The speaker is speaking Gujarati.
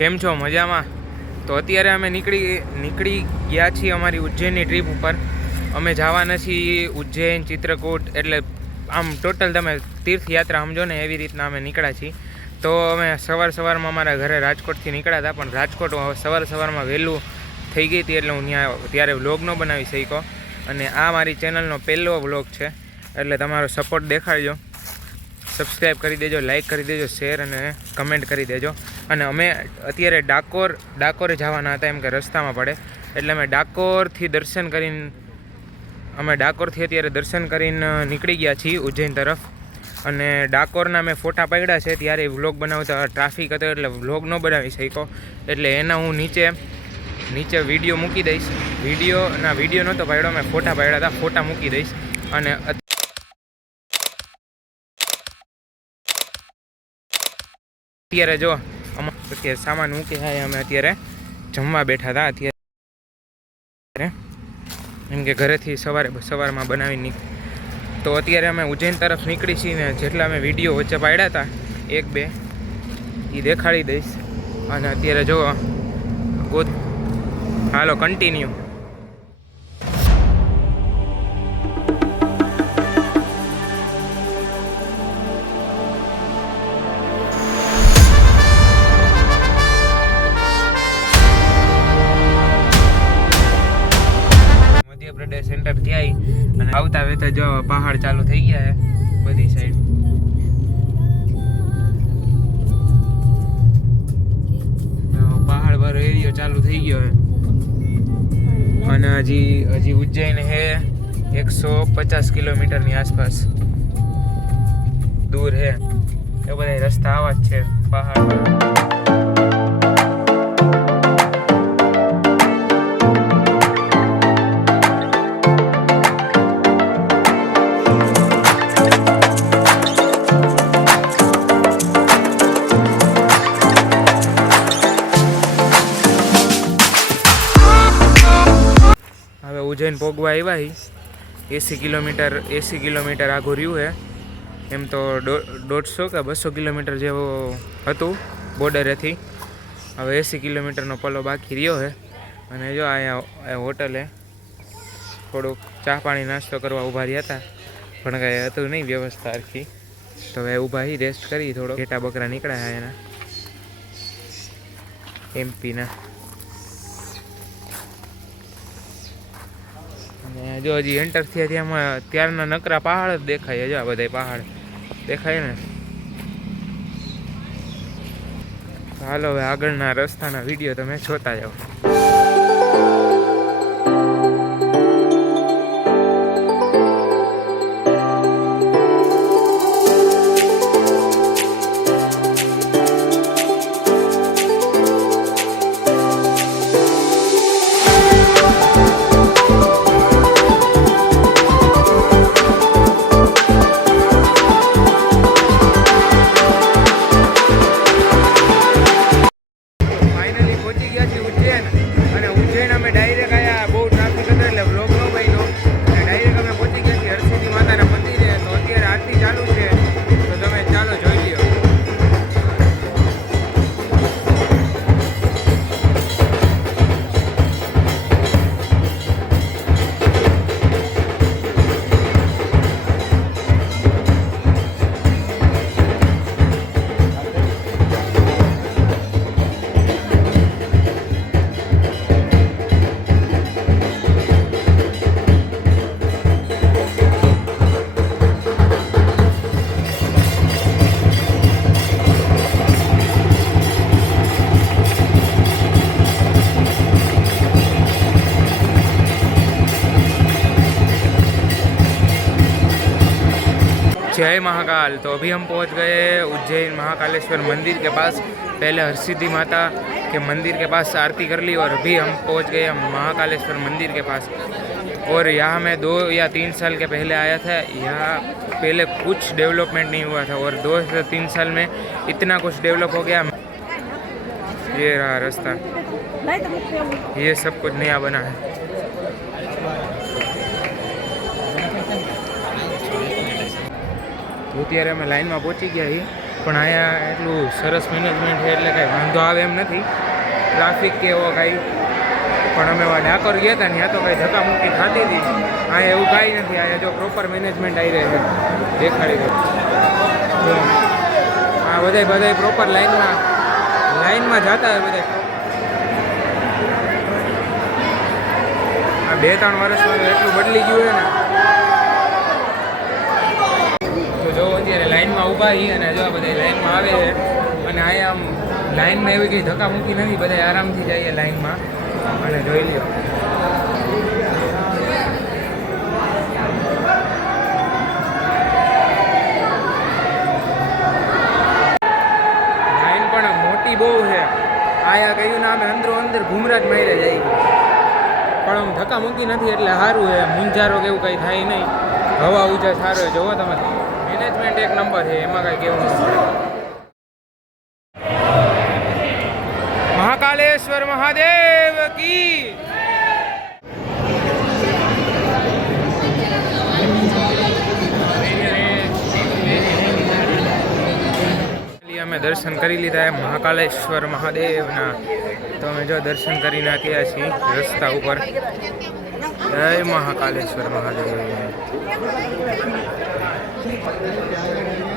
કેમ છો? મજામાં? તો અત્યારે અમે નીકળી નીકળી ગયા છીએ અમારી ઉજ્જૈનની ટ્રીપ ઉપર. અમે જવાના છીએ ઉજ્જૈન, ચિત્રકૂટ, એટલે આમ ટોટલ તમે તીર્થયાત્રા સમજો ને એવી રીતના અમે નીકળ્યા છીએ. તો અમે સવાર સવારમાં અમારા ઘરે રાજકોટથી નીકળ્યા હતા, પણ રાજકોટ સવાર સવારમાં વહેલું થઈ ગઈ હતી, એટલે હું ત્યાં ત્યારે વ્લોગ ન બનાવી શક્યો. અને આ મારી ચેનલનો પહેલો વ્લોગ છે, એટલે તમારો સપોર્ટ દેખાડજો. સબસ્ક્રાઈબ કરી દેજો લાઇક કરી દેજો શેર અને કમેન્ટ કરી દેજો. અને અમે અત્યારે ડાકોર, ડાકોરે જવાના હતા એમ કે રસ્તામાં પડે. એટલે અમે ડાકોરથી દર્શન કરીને, અમે ડાકોરથી અત્યારે દર્શન કરીને નીકળી ગયા છીએ ઉજ્જૈન તરફ. અને ડાકોરના મેં ફોટા પાડ્યા છે, ત્યારે વ્લોગ બનાવતા ટ્રાફિક હતો, એટલે વ્લોગ ન બનાવી શક્યો. એટલે એના હું નીચે નીચે વીડિયો મૂકી દઈશ. વીડિયો ના વીડિયો નહોતો પાડ્યો, મેં ફોટા પાડ્યા હતા, ફોટા મૂકી દઈશ. અને અત્યારે જો અમારે અત્યારે સામાન મૂકી થાય અમે અત્યારે જમવા બેઠા હતા, અત્યારે એમ કે ઘરેથી સવારે સવારમાં બનાવી તો અત્યારે અમે ઉજ્જૈન તરફ નીકળી છીએ ને જેટલા અમે વીડિયો વચ્ચે પાડ્યા હતા, એક, બે એ દેખાડી દઈશ. અને અત્યારે જો ગોદ હાલો કન્ટિન્યુ આવતા જો પહાડ ચાલુ થઈ ગયા છે, બધી સાઈડ પહાડ પર એરિયો ચાલુ થઈ ગયો છે. અને હજી હજી ઉજ્જૈન હે એકસો પચાસ કિલોમીટરની આસપાસ. દૂર હે એ બધા રસ્તા આવા જ છે, પહાડ. ઉજ્જૈન પોગવા આવ્યા હી. એંસી કિલોમીટર એંસી કિલોમીટર આઘું રહ્યું હે. એમ તો દોઢસો કે બસો કિલોમીટર જેવો હતું બોર્ડરેથી હવે એંસી કિલોમીટરનો પલ્લો બાકી રહ્યો હે. અને જો અહીંયા હોટલે થોડુંક ચા પાણી નાસ્તો કરવા ઊભા રહ્યા હતા. પણ કાંઈ હતું નહીં વ્યવસ્થા આખી. તો હવે ઊભા હી રેસ્ટ કરી થોડો ઘેટા બકરા નીકળ્યા એના. એમપીના અને જો હજી એન્ટર થયા ત્યાં ત્યારના નકરા પહાડ જ દેખાય જો આ બધા પહાડ. દેખાય ને? હાલો હવે આગળના રસ્તાના વીડિયો તમે જોતા જાઓ. जय महाकाल। तो अभी हम पहुँच गए उज्जैन महाकालेश्वर मंदिर के पास। पहले हरसिद्धि माता के मंदिर के पास आरती कर ली और अभी हम पहुँच गए महाकालेश्वर मंदिर के पास। और यहाँ मैं दो या तीन साल के पहले आया था। यहाँ पहले कुछ डेवलपमेंट नहीं हुआ था और दो से तीन साल में इतना कुछ डेवलप हो गया। ये रहा रास्ता। ये सब कुछ नया बना है। અત્યારે અમે લાઇનમાં પહોંચી ગયા છીએ. પણ અહીંયા એટલું સરસ મેનેજમેન્ટ છે એટલે કાંઈ વાંધો આવે એમ નથી. ટ્રાફિક કે એવો કાંઈ. પણ અમે ડાકોર ગયા હતા ત્યાં તો કાંઈ ધક્કામુક્કી થતી હતી. અહીંયા એવું કાંઈ નથી અહીંયા જો પ્રોપર મેનેજમેન્ટ આવી રહે છે. દેખાડી દો. આ બધાય બધા પ્રોપર લાઇનમાં લાઇનમાં જતા હોય બધા આ બે ત્રણ વર્ષમાં એટલું બદલી ગયું છે ને તો જો લાઈનમાં ઊભા છીએ અને આ બધા લાઈનમાં આવે છે. અને અહીંયા આમ લાઈનમાં એવી કંઈ ધક્કા મૂકી નથી બધા આરામથી જઈએ લાઈનમાં અને જોઈ લ્યો. લાઈન પણ મોટી બહુ છે. આયા કહ્યું ને અમે અંદરો અંદર ઘુમરા મારે જઈએ પણ આમ ધક્કા મૂકી નથી એટલે સારું છે. મુંજારો કે એવું કંઈ થાય નહીં. હવા ઉજા સારો જોવો તમે. મેનેજમેન્ટ એક નંબર છે, એમાં કાંઈ કેવું ન મહાકાલેશ્વર મહાદેવ કી અમે દર્શન કરી લીધા એ મહાકાલેશ્વર મહાદેવના. તો અમે જો દર્શન કરી નાખ્યા છીએ રસ્તા ઉપર. જય મહાકાલેશ્વર મહાદેવ. Thank you.